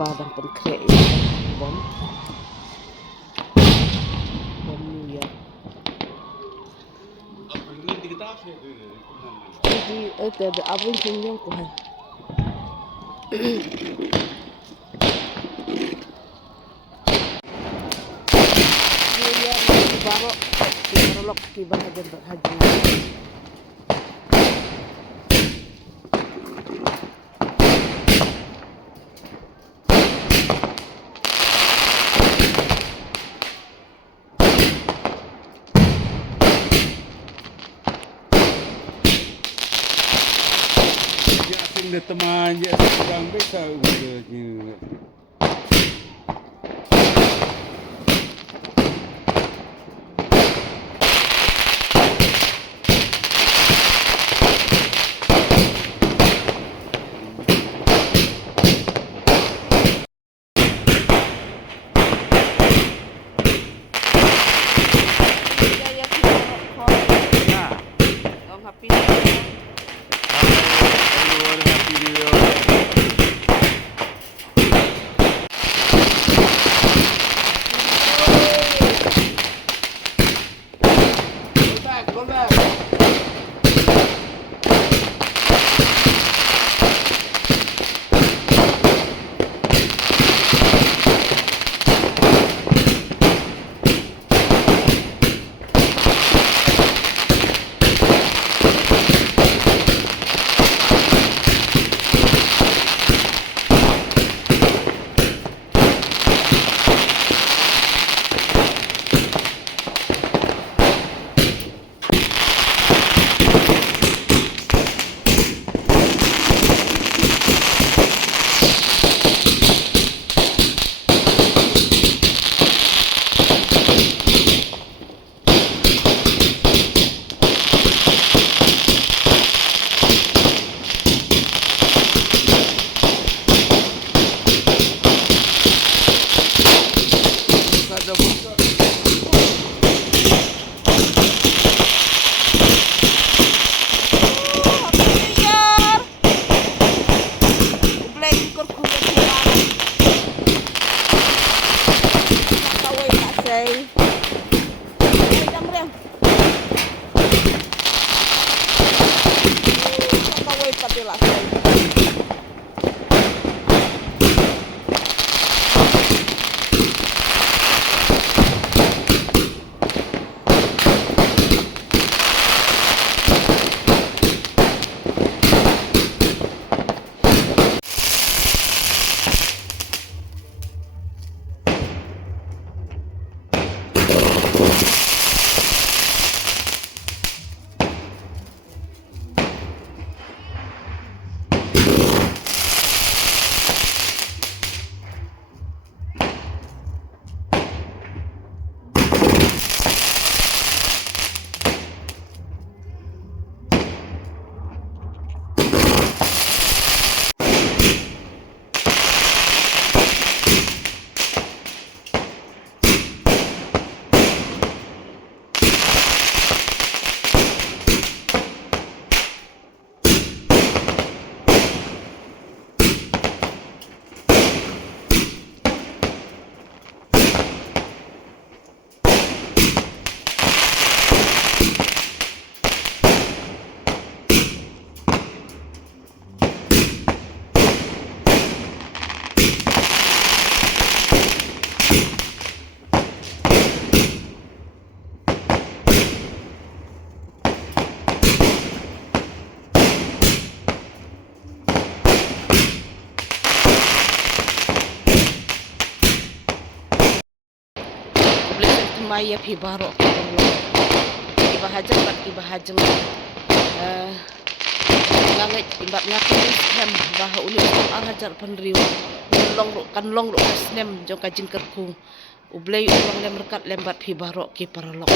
Padang penkreis bom ni ya. Jadi ada abang punya ko ha. Dia baroh baroh ki bahagian haji. Dia teman je kurang besar gulanya. Maya pi baroh ki bahajeng bat ki bahajeng nganget imbak ngakin Snem bah ulit ajar penriu long Snem jong kajing kerku ublay ulong lem rekat lembat pi baroh ki paralok.